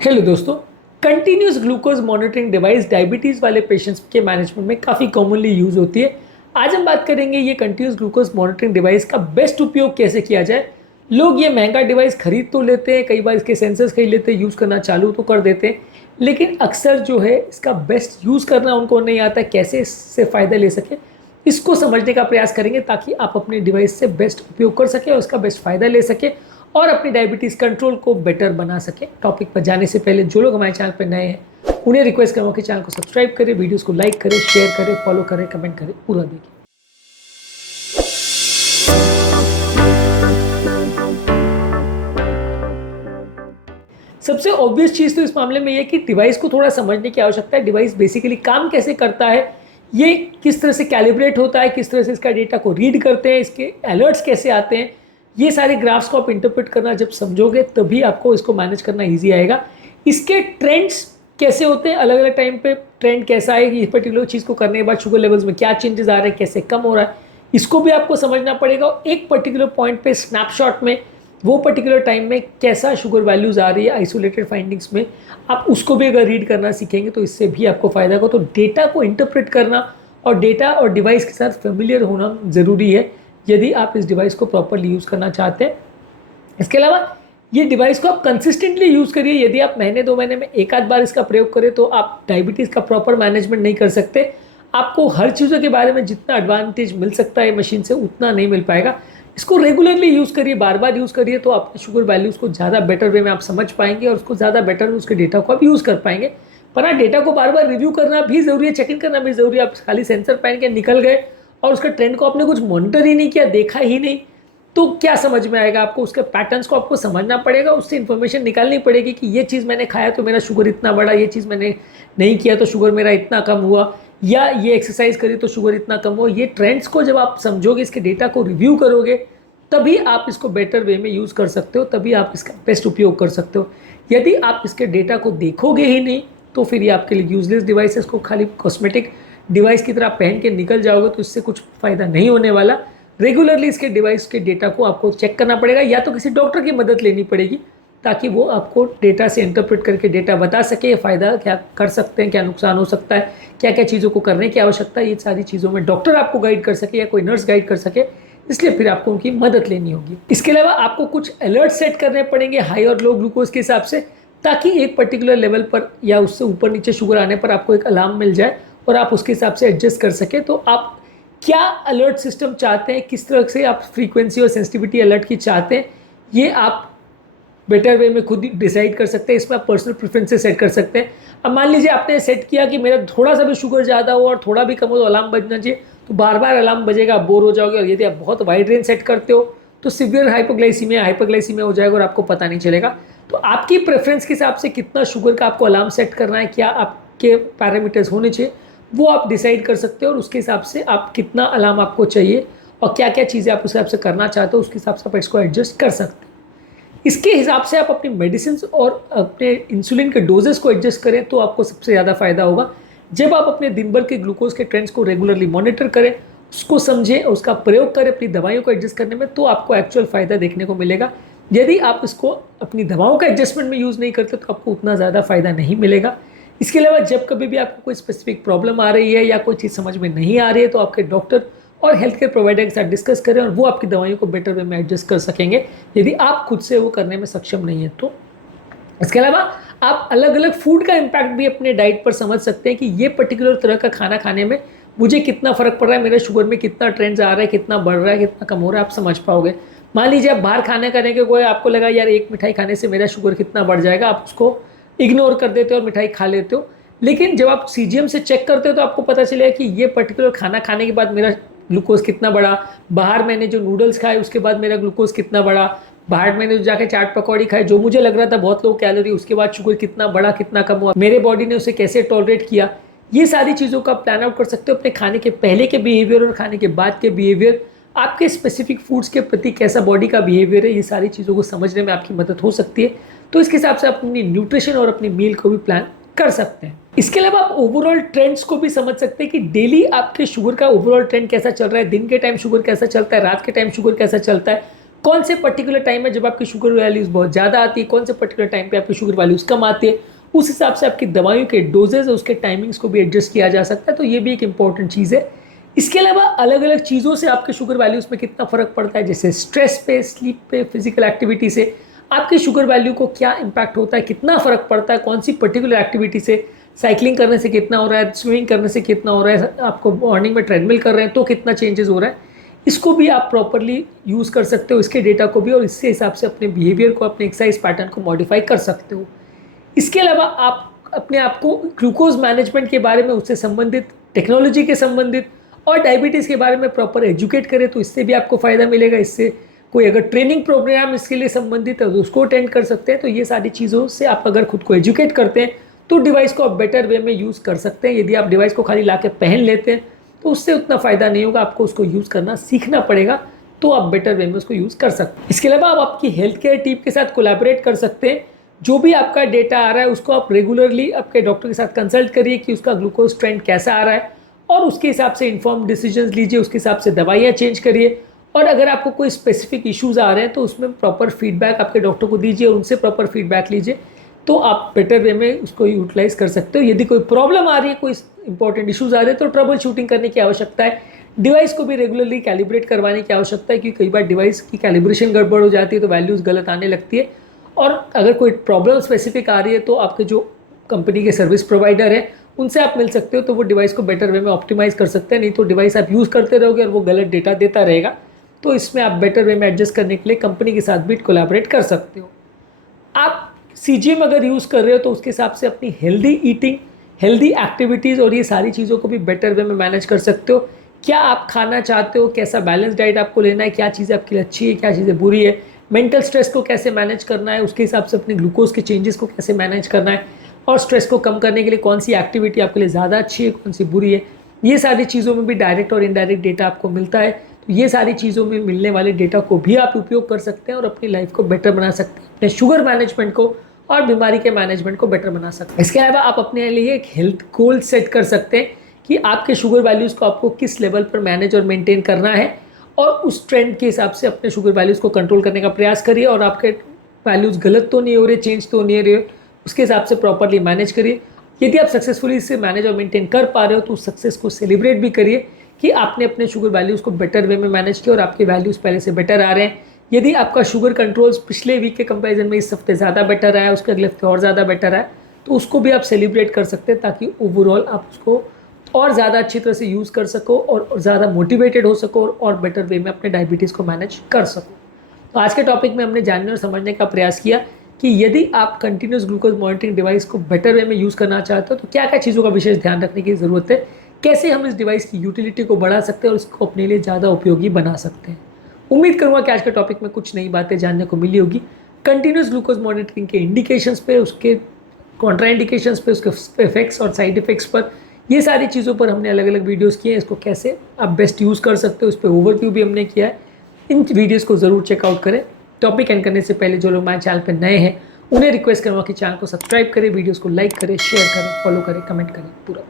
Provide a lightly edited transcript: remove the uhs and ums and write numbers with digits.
Hello दोस्तों। Continuous glucose monitoring device diabetes वाले patients के मैनेजमेंट में काफ़ी कॉमनली यूज़ होती है। आज हम बात करेंगे ये कंटिन्यूस ग्लूकोज मॉनिटरिंग डिवाइस का बेस्ट उपयोग कैसे किया जाए। लोग ये महंगा डिवाइस खरीद तो लेते हैं, कई बार इसके सेंसर्स खरीद लेते हैं, यूज़ करना चालू तो कर देते हैं, लेकिन अक्सर जो है इसका बेस्ट यूज़ करना उनको नहीं आता, कैसे इससे फ़ायदा ले सके इसको समझने का प्रयास करेंगे ताकि आप अपने डिवाइस से बेस्ट उपयोग कर सके और उसका बेस्ट फ़ायदा ले सके और अपनी डायबिटीज़ कंट्रोल को बेटर बना सके। टॉपिक पर जाने से पहले जो लोग हमारे चैनल पर नए हैं उन्हें रिक्वेस्ट करूँगा कि चैनल को सब्सक्राइब करें, वीडियोस को लाइक करें, शेयर करें, फॉलो करें, कमेंट करें, पूरा देखिए। सबसे ऑब्वियस चीज़ तो इस मामले में ये कि डिवाइस को थोड़ा समझने की आवश्यकता है। डिवाइस बेसिकली काम कैसे करता है, ये किस तरह से कैलिब्रेट होता है, किस तरह से इसका डेटा को रीड करते हैं, इसके अलर्ट्स कैसे आते हैं, ये सारे ग्राफ्स को आप इंटरप्रेट करना जब समझोगे तभी आपको इसको मैनेज करना ईजी आएगा। इसके ट्रेंड्स कैसे होते हैं, अलग अलग टाइम पे ट्रेंड कैसा है, इस पर्टिकुलर चीज़ को करने के बाद शुगर लेवल्स में क्या चेंजेस आ रहे हैं, कैसे कम हो रहा है, इसको भी आपको समझना पड़ेगा। और एक पर्टिकुलर पॉइंट पे स्नैपशॉट में वो पर्टिकुलर टाइम में कैसा शुगर वैल्यूज़ आ रही है आइसोलेटेड फाइंडिंग्स में, आप उसको भी अगर रीड करना सीखेंगे तो इससे भी आपको फ़ायदा होगा। तो डेटा को इंटरप्रेट करना और डेटा और डिवाइस के साथ फेमिलियर होना ज़रूरी है यदि आप इस डिवाइस को प्रॉपरली यूज़ करना चाहते हैं। इसके अलावा ये डिवाइस को आप कंसिस्टेंटली यूज़ करिए। यदि आप महीने 2 महीने में एक आध बार इसका प्रयोग करें तो आप डायबिटीज़ का प्रॉपर मैनेजमेंट नहीं कर सकते। आपको हर चीज़ों के बारे में जितना एडवांटेज मिल सकता है मशीन से उतना नहीं मिल पाएगा। इसको रेगुलरली यूज़ करिए, बार बार यूज़ करिए, तो आपके शुगर वैल्यूज़ को ज़्यादा बेटर वे में आप समझ पाएंगे और उसको ज़्यादा बेटर उसके डेटा को आप यूज़ कर पाएंगे। पर हाँ, डेटा को बार बार रिव्यू करना भी ज़रूरी है, चेक इन करना भी ज़रूरी है। आप खाली सेंसर पहन के निकल गए और उसका ट्रेंड को आपने कुछ मॉनिटर ही नहीं किया, देखा ही नहीं, तो क्या समझ में आएगा। आपको उसके पैटर्न्स को आपको समझना पड़ेगा, उससे इन्फॉर्मेशन निकालनी पड़ेगी कि ये चीज़ मैंने खाया तो मेरा शुगर इतना बढ़ा, ये चीज़ मैंने नहीं किया तो शुगर मेरा इतना कम हुआ, या ये एक्सरसाइज करी तो शुगर इतना कम हुआ। ये ट्रेंड्स को जब आप समझोगे, इसके डेटा को रिव्यू करोगे, तभी आप इसको बेटर वे में यूज़ कर सकते हो, तभी आप इसका बेस्ट उपयोग कर सकते हो। यदि आप इसके डेटा को देखोगे ही नहीं तो फिर ये आपके लिए यूजलेस डिवाइसेस को खाली कॉस्मेटिक डिवाइस की तरह पहन के निकल जाओगे, तो इससे कुछ फ़ायदा नहीं होने वाला। रेगुलरली इसके डिवाइस के डेटा को आपको चेक करना पड़ेगा, या तो किसी डॉक्टर की मदद लेनी पड़ेगी ताकि वो आपको डेटा से इंटरप्रेट करके डेटा बता सके, फ़ायदा क्या कर सकते हैं, क्या नुकसान हो सकता है, क्या क्या चीज़ों को करने की आवश्यकता है। ये सारी चीज़ों में डॉक्टर आपको गाइड कर सके या कोई नर्स गाइड कर सके, इसलिए फिर आपको उनकी मदद लेनी होगी। इसके अलावा आपको कुछ अलर्ट सेट करने पड़ेंगे हाई और लो ग्लूकोज के हिसाब से, ताकि एक पर्टिकुलर लेवल पर या उससे ऊपर नीचे शुगर आने पर आपको एक अलार्म मिल जाए और आप उसके हिसाब से एडजस्ट कर सके। तो आप क्या अलर्ट सिस्टम चाहते हैं, किस तरह से आप फ्रीक्वेंसी और सेंसिटिविटी अलर्ट की चाहते हैं, ये आप बेटर वे में खुद ही डिसाइड कर सकते हैं। इसमें आप पर्सनल प्रेफरेंसेस सेट कर सकते हैं। अब मान लीजिए आपने सेट किया कि मेरा थोड़ा सा भी शुगर ज़्यादा हो और थोड़ा भी कम हो तो अलार्म बजना चाहिए, तो बार बार अलार्म बजेगा, आप बोर हो जाओगे। और यदि आप बहुत वाइड रेंज सेट करते हो तो सीवियर हाइपोग्लाइसीमिया हो जाएगा और आपको पता नहीं चलेगा। तो आपकी प्रेफरेंस के हिसाब से कितना शुगर का आपको अलार्म सेट करना है, क्या आपके पैरामीटर्स होने चाहिए, वो आप डिसाइड कर सकते हो। और उसके हिसाब से आप कितना अलार्म आपको चाहिए और क्या क्या चीज़ें आप उस हिसाब से करना चाहते हो, उसके हिसाब से आप इसको एडजस्ट कर सकते हैं। इसके हिसाब से आप अपनी मेडिसिन और अपने इंसुलिन के डोजेस को एडजस्ट करें तो आपको सबसे ज़्यादा फायदा होगा। जब आप अपने दिन भर के ग्लूकोज के ट्रेंड्स को रेगुलरली मॉनिटर करें, उसको समझें, उसका प्रयोग करें अपनी दवाइयों को एडजस्ट करने में, तो आपको एक्चुअल फ़ायदा देखने को मिलेगा। यदि आप इसको अपनी दवाओं का एडजस्टमेंट में यूज़ नहीं करते तो आपको उतना ज़्यादा फ़ायदा नहीं मिलेगा। इसके अलावा जब कभी भी आपको कोई स्पेसिफिक प्रॉब्लम आ रही है या कोई चीज़ समझ में नहीं आ रही है तो आपके डॉक्टर और हेल्थ केयर प्रोवाइडर के साथ डिस्कस करें और वो आपकी दवाइयों को बेटर वे में एडजस्ट कर सकेंगे यदि आप खुद से वो करने में सक्षम नहीं है तो। इसके अलावा आप अलग अलग फूड का इम्पैक्ट भी अपने डाइट पर समझ सकते हैं कि ये पर्टिकुलर तरह का खाना खाने में मुझे कितना फ़र्क पड़ रहा है, मेरे शुगर में कितना ट्रेंड्स आ रहा है, कितना बढ़ रहा है, कितना कम हो रहा है, आप समझ पाओगे। मान लीजिए आप बाहर खाने करने के कोई आपको लगा यार एक मिठाई खाने से मेरा शुगर कितना बढ़ जाएगा, आप उसको इग्नोर कर देते हो और मिठाई खा लेते हो। लेकिन जब आप सीजीएम से चेक करते हो तो आपको पता चलेगा कि ये पर्टिकुलर खाना खाने के बाद मेरा ग्लूकोज कितना बढ़ा, बाहर मैंने जो नूडल्स खाए उसके बाद मेरा ग्लूकोज कितना बढ़ा, बाहर मैंने जो जाके चाट पकौड़ी खाए जो मुझे लग रहा था बहुत लो कैलोरी, उसके बाद शुगर कितना बढ़ा, कितना कम हुआ, मेरे बॉडी ने उसे कैसे टॉलरेट किया। ये सारी चीज़ों का प्लान आउट कर सकते हो। अपने खाने के पहले के बिहेवियर और खाने के बाद के बिहेवियर, आपके स्पेसिफिक फूड्स के प्रति कैसा बॉडी का बिहेवियर है, ये सारी चीज़ों को समझने में आपकी मदद हो सकती है। तो इसके हिसाब से आप अपनी न्यूट्रिशन और अपनी मील को भी प्लान कर सकते हैं। इसके अलावा आप ओवरऑल ट्रेंड्स को भी समझ सकते हैं कि डेली आपके शुगर का ओवरऑल ट्रेंड कैसा चल रहा है, दिन के टाइम शुगर कैसा चलता है, रात के टाइम शुगर कैसा चलता है। कौन से पर्टिकुलर टाइम में जब आपकी शुगर वैल्यूज़ बहुत ज़्यादा आती है, कौन से पर्टिकुलर टाइम पे आपकी शुगर वैल्यूज़ कम आती है, उस हिसाब से आपकी दवाइयों के डोजेज और उसके टाइमिंग्स को भी एडजस्ट किया जा सकता है। तो ये भी एक इंपॉर्टेंट चीज़ है। इसके अलावा अलग अलग चीज़ों से आपके शुगर वैल्यूज़ में कितना फ़र्क पड़ता है, जैसे स्ट्रेस पे, स्लीप पे, फिजिकल एक्टिविटी से आपकी शुगर वैल्यू को क्या इम्पैक्ट होता है, कितना फ़र्क पड़ता है, कौन सी पर्टिकुलर एक्टिविटी से, साइकिलिंग करने से कितना हो रहा है, स्विमिंग करने से कितना हो रहा है, आपको मॉर्निंग में ट्रेडमिल कर रहे हैं तो कितना चेंजेस हो रहा है, इसको भी आप प्रॉपरली यूज़ कर सकते हो, इसके डेटा को भी, और इसके हिसाब से अपने बिहेवियर को, अपने एक्सरसाइज पैटर्न को मॉडिफाई कर सकते हो। इसके अलावा आप अपने आप को ग्लूकोज मैनेजमेंट के बारे में, उससे संबंधित टेक्नोलॉजी के संबंधित और डायबिटीज़ के बारे में प्रॉपर एजुकेट करें तो इससे भी आपको फ़ायदा मिलेगा। इससे कोई अगर ट्रेनिंग प्रोग्राम इसके लिए संबंधित है तो उसको अटेंड कर सकते हैं। तो ये सारी चीज़ों से आप अगर खुद को एजुकेट करते हैं तो डिवाइस को आप बेटर वे में यूज़ कर सकते हैं। यदि आप डिवाइस को खाली ला के पहन लेते हैं तो उससे उतना फ़ायदा नहीं होगा, आपको उसको यूज़ करना सीखना पड़ेगा, तो आप बेटर वे में उसको यूज़ कर सकते हैं। इसके अलावा आप आपकी हेल्थ केयर टीम के साथ कोलैबोरेट कर सकते हैं। जो भी आपका डेटा आ रहा है उसको आप रेगुलरली आपके डॉक्टर के साथ कंसल्ट करिए कि उसका ग्लूकोज ट्रेंड कैसा आ रहा है, और उसके हिसाब से इन्फॉर्म डिसीजंस लीजिए, उसके हिसाब से दवाइयाँ चेंज करिए। और अगर आपको कोई स्पेसिफिक इश्यूज़ आ रहे हैं तो उसमें प्रॉपर फीडबैक आपके डॉक्टर को दीजिए और उनसे प्रॉपर फीडबैक लीजिए, तो आप बेटर वे में उसको यूटिलाइज कर सकते हो। यदि कोई प्रॉब्लम आ रही है, कोई इंपॉर्टेंट इश्यूज़ आ रहे हैं तो ट्रबल शूटिंग करने की आवश्यकता है। डिवाइस को भी रेगुलरली कैलिब्रेट करवाने की आवश्यकता है, क्योंकि कई बार डिवाइस की कैलिब्रेशन गड़बड़ हो जाती है तो वैल्यूज़ गलत आने लगती है। और अगर कोई प्रॉब्लम स्पेसिफिक आ रही है तो आपके जो कंपनी के सर्विस प्रोवाइडर है उनसे आप मिल सकते हो, तो वो डिवाइस को बेटर वे में ऑप्टिमाइज़ कर सकते हैं। नहीं तो डिवाइस आप यूज़ करते रहोगे और वो गलत डेटा देता रहेगा, तो इसमें आप बेटर वे में एडजस्ट करने के लिए कंपनी के साथ भी कोलैबोरेट कर सकते हो। आप सीजीएम अगर यूज़ कर रहे हो तो उसके हिसाब से अपनी हेल्दी ईटिंग, हेल्दी एक्टिविटीज़ और ये सारी चीज़ों को भी बेटर वे में मैनेज कर सकते हो। क्या आप खाना चाहते हो, कैसा बैलेंस डाइट आपको लेना है, क्या चीज़ें आपके लिए अच्छी है, क्या चीज़ें बुरी है, मेंटल स्ट्रेस को कैसे मैनेज करना है, उसके हिसाब से अपने ग्लूकोज के चेंजेस को कैसे मैनेज करना है, और स्ट्रेस को कम करने के लिए कौन सी एक्टिविटी आपके लिए ज़्यादा अच्छी है, कौन सी बुरी है, ये सारी चीज़ों में भी डायरेक्ट और इनडायरेक्ट डेटा आपको मिलता है। तो ये सारी चीज़ों में मिलने वाले डेटा को भी आप उपयोग कर सकते हैं और अपनी लाइफ को बेटर बना सकते हैं, अपने शुगर मैनेजमेंट को और बीमारी के मैनेजमेंट को बेटर बना सकते हैं। इसके अलावा आप अपने लिए एक हेल्थ गोल सेट कर सकते हैं कि आपके शुगर वैल्यूज़ को आपको किस लेवल पर मैनेज और मेंटेन करना है, और उस ट्रेंड के हिसाब से अपने शुगर वैल्यूज़ को कंट्रोल करने का प्रयास करिए। और आपके वैल्यूज़ गलत तो नहीं हो रहे, चेंज तो नहीं हो रहे, उसके हिसाब से प्रॉपरली मैनेज करिए। यदि आप सक्सेसफुली इससे मैनेज और मेंटेन कर पा रहे हो तो उस सक्सेस को सेलिब्रेट भी करिए कि आपने अपने शुगर वैल्यूज़ को बेटर वे में मैनेज किया और आपके वैल्यूज़ पहले से बेटर आ रहे हैं। यदि आपका शुगर कंट्रोल्स पिछले वीक के कंपैरिजन में इस हफ्ते ज़्यादा बेटर आया, उसके अगले हफ्ते और ज़्यादा बेटर आया, तो उसको भी आप सेलिब्रेट कर सकते हैं, ताकि ओवरऑल आप उसको और ज़्यादा अच्छी तरह से यूज़ कर सको और ज़्यादा मोटिवेटेड हो सको और बेटर वे में अपने डायबिटीज़ को मैनेज कर सको। तो आज के टॉपिक में हमने जानने और समझने का प्रयास किया कि यदि आप कंटिन्यूस ग्लूकोज मॉनिटरिंग डिवाइस को बेटर वे में यूज़ करना चाहते हो तो क्या क्या चीज़ों का विशेष ध्यान रखने की ज़रूरत है, कैसे हम इस डिवाइस की यूटिलिटी को बढ़ा सकते हैं और इसको अपने लिए ज़्यादा उपयोगी बना सकते हैं। उम्मीद करूँगा कि आज के टॉपिक में कुछ नई बातें जानने को मिली होगी। कंटिन्यूस ग्लूकोज मॉनिटरिंग के इंडिकेशंस पे, उसके कॉन्ट्राइंडिकेशंस पे, उसके इफेक्ट्स और साइड इफेक्ट्स पर, ये सारी चीज़ों पर हमने अलग अलग वीडियोस किए हैं। इसको कैसे आप बेस्ट यूज़ कर सकते हो, उस पर ओवरव्यू भी हमने किया है। इन वीडियोस को ज़रूर चेकआउट करें। टॉपिक एंड करने से पहले जो लोग हमारे चैनल पर नए हैं उन्हें रिक्वेस्ट करूँगा कि चैनल को सब्सक्राइब करें, वीडियोस को लाइक करें, शेयर करें, फॉलो करें, कमेंट करें, पूरा